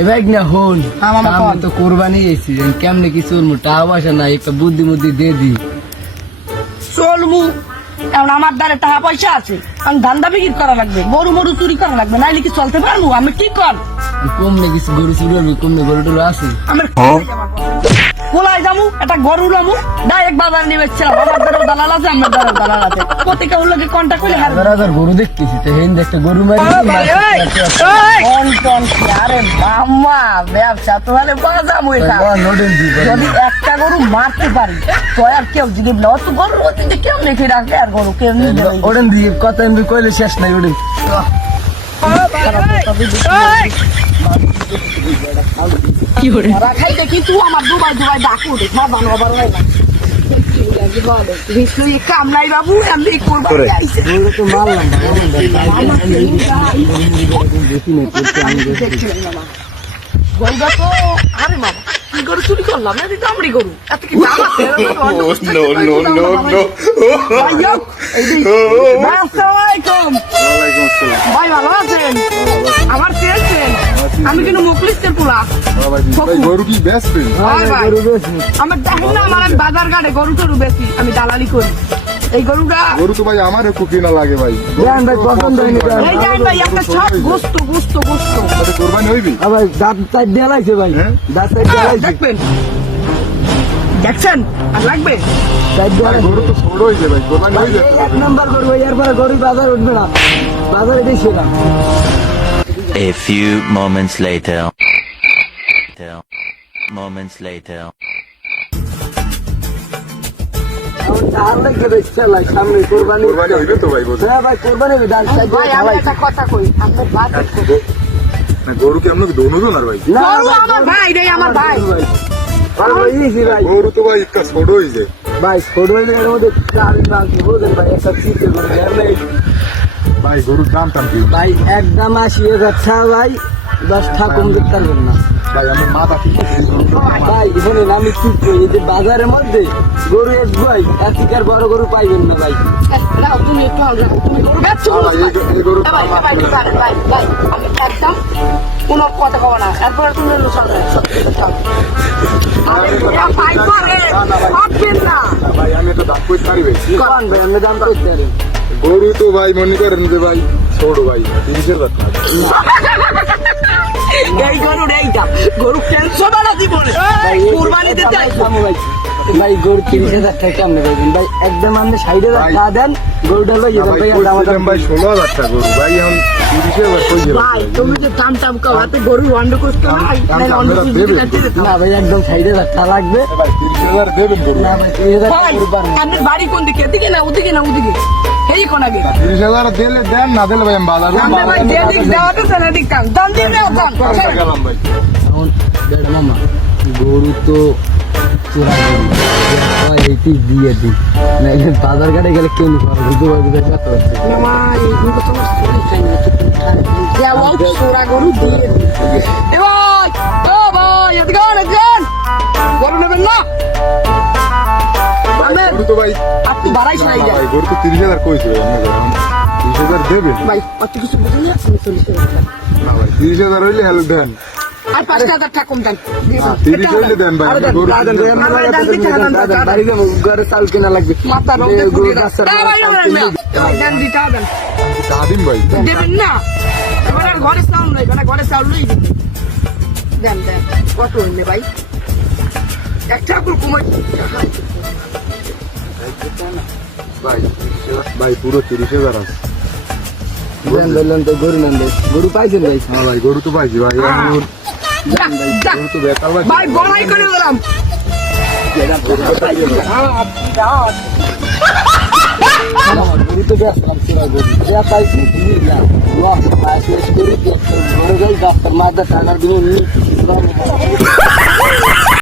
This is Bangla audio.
এবার না হন মামা আমি কন। তো কোরবানি এসেছি কেমনে কি চলবো টাকা পয়সা নাই একটা বুদ্ধি মুদ্ধি দিয়ে দি চলমু এখন আমার দ্বারা টাকা পয়সা আছে আমি ধান্দা বিক্রি করা লাগবে গরু মরু চুরি করা লাগবে নাইলে কি চলতে পারবো আমি ঠিক কর কমনে কিছু গরু চুরি হবে কমনে গরু টরু আছে আমার কোলায় যাবো একটা গরু নামু ডাইরেক্ট বাজার নিয়ে বেচছিলাম আমার দ্বারাও দালাল আছে আমার দ্বারাও দালাল আছে প্রত্যেকে ওর লোকে কন্ট্যাক্ট করে হারবে হাজার হাজার গরু দেখতেছি তো হেন একটা গরু মারি আরে মামা ব্যবসা তাহলে বাজাবো এটা যদি একটা গরু মারতে পারি তো আর কেউ যদি না তো গরু অতীতে কেউ লিখে রাখবে আর গরু কেউ নিয়ে ওরেন দিয়ে কথা এমনি কইলে শেষ নাই ওরেন কি করে খাইতে কিন্তু আমার দুবাই দুবাই ডাকু রে না বানবার হয় না কাম নাই বাবু এমনি করবো গরু তো মারলাম গরুটা তো আরে মামা কি গরু চুরি করলাম না দামড়ি গরু এত কি দাম আছে আসসালামাইকুম ভাই ভালো আছেন আমার চেয়েছেন আমি কিন্তু মুখলিস্টের পোলা গরু কি বেস্ট গরু বেশি আমার দেখেন না আমার বাজার ঘাটে গরু টরু বেশি আমি দালালি করি এই গরুটা গরু তো ভাই আমার খুব কিনা লাগে ভাই দেন ভাই পছন্দ হয়নি এই জানেন ভাই একটা সব গোস্ত গোস্ত গোস্ত তাহলে কোরবানি হইবি ভাই দাঁত টাইট দিয়ে লাগছে ভাই হ্যাঁ? দাঁত টাইট দিয়ে লাগছে দেখবেন দেখছেন আর লাগবে টাইট দিয়ে ভাই, লাগছে গরু তো ছোট হয়েছে ভাই কোরবানি হয়ে যাবে এক নাম্বার করবো এরপরে গরু বাজার উঠবে না বাজারে বেশি না A few moments later. Moments later. ধার লাগছে বেশ চালাই সামনে কোরবানি কোরবানি হইবে তো ভাই গরু হ্যাঁ ভাই কোরবানি হবে দাঁত টাইট ভাই দিয়ে আমি লাগছে একটা কথা কই আপনার বাজার না গরু কি আমরা দোনো আর ভাই না গরু আমার ভাই রে আমার ভাই ভালো হয়েছি ভাই গরু তো ভাই একটা ছোট হয়েছে ভাই ছোট হয়ে এর মধ্যে চাল ডাল বোঝেন ভাই একটা চিপে করে দেয় ভাই গরুর দাম টাম কি ভাই একদম 80,000 ভাই 10 টাকা কম করতে পারবেন না ভাই আমার মাথা ঠিক আছে ভাই শুনুন আমি ঠিক করি এই যে বাজারের মধ্যে গরু এক ভাই এতিকার বড় গরু পাইবেন না ভাই না তুমি একটু আগে তুমি গরু বেচছো ভাই এই গরু ভাই ভাই ভাই ভাই ভাই আমি একদম কোনো কথা কব না এরপর তুমি সরকার আরে ভাই করে আপনি না ভাই আমি একটা দাম কইতে পারি ভাই কারণ ভাই আমি দাম করতে পারি গরু তো ভাই মনে করেন যে ভাই ছোট ভাই 30,000 টাকা এই গরু এইটা গরু ক্যান্সার বানা জীবনে কুরবানি দিতে দামও ভাই ভাই গরু 30,000 টাকা কম নেবেন ভাই একদম আপনি 60,000 টাকা দেন গরুটা লই যাবেন ভাই আর দাম কইছিলাম ভাই 16,000 টাকা গরু ভাই এখন 30,000 কই যাবে ভাই তুমি যে দাম টাম কাও হাতে গরু ওয়ান্ড করতে না দাম অন্য টাম কিছু দেবেন। দিতে না ভাই একদম 60,000 টাকা লাগবে ভাই 30,000 দেবেন গরু না ভাই 30,000 টাকা ভাই গরু পারবেন না। আপনার বাড়ি কোন দিকে এদিকে না ওদিকে না ওদিকে এই কোন আগে 30,000 দিলে দেন না দিলে ভাই আমি বাজার আমরা ভাই যেদিক দেওয়াটা সেদিক দিতাম দাম দিয়ে দাও দাম গেলাম ভাই এখন দেড় মামা গরু তো চোরা গরু এইটি দিয়ে দিই না একদিন বাজার ঘাটে গেলে কেউ নি পারবে বুঝতে পারবে যে কত হচ্ছে মামা এই গরু তো চুরি খাই না দেওয়াও সোরা গরু দিয়ে এ ভাই ও ভাই এদিকে আনেন গরু নেবেন না গরু তো ভাই আপনি বাড়াই শোনাই না যায় ভাই গরু তো 30,000 কইছে ভাই আমরা 30,000 দেবেন ভাই অত কিছু বুঝি না আমি 40,000 না ভাই 30,000 হইলে হ্যালো দেন আর 5,000 টাকা কম দেন 30 হইলে দেন ভাই আরে গরু দাদা ভাই আমরা আমার দাম দিতে হবে, দাম দিতে হবে। বাড়ি যাবো ঘরে চাল কেনা লাগবে মাথা রোদে গরু পুড়িয়ে বাচ্চা দাও ভাই ভাই দেন দিতে হবে দাদিন ভাই দেবেন না এবার আর ঘরে চাউল নেই মানে ঘরে চাউল নেই দেন দেন কত হইলে ভাই একটা করে কমাই ভাই ভাই পুরো 30,000 আছে দেন বললেন তো গরু নেন ভাই গরু পাইছেন ভাই হ্যাঁ ভাই গরু তো পাইছি ভাই গরু তো বেকার ভাই ভাই বড়াই করে দিলাম গরু তো ব্যস্ত চোরা গরু যা পাইছি দিয়ে দিলাম লস পাইছি গরু ঘরে যাই ডাক্তার মাদা টাকার দিন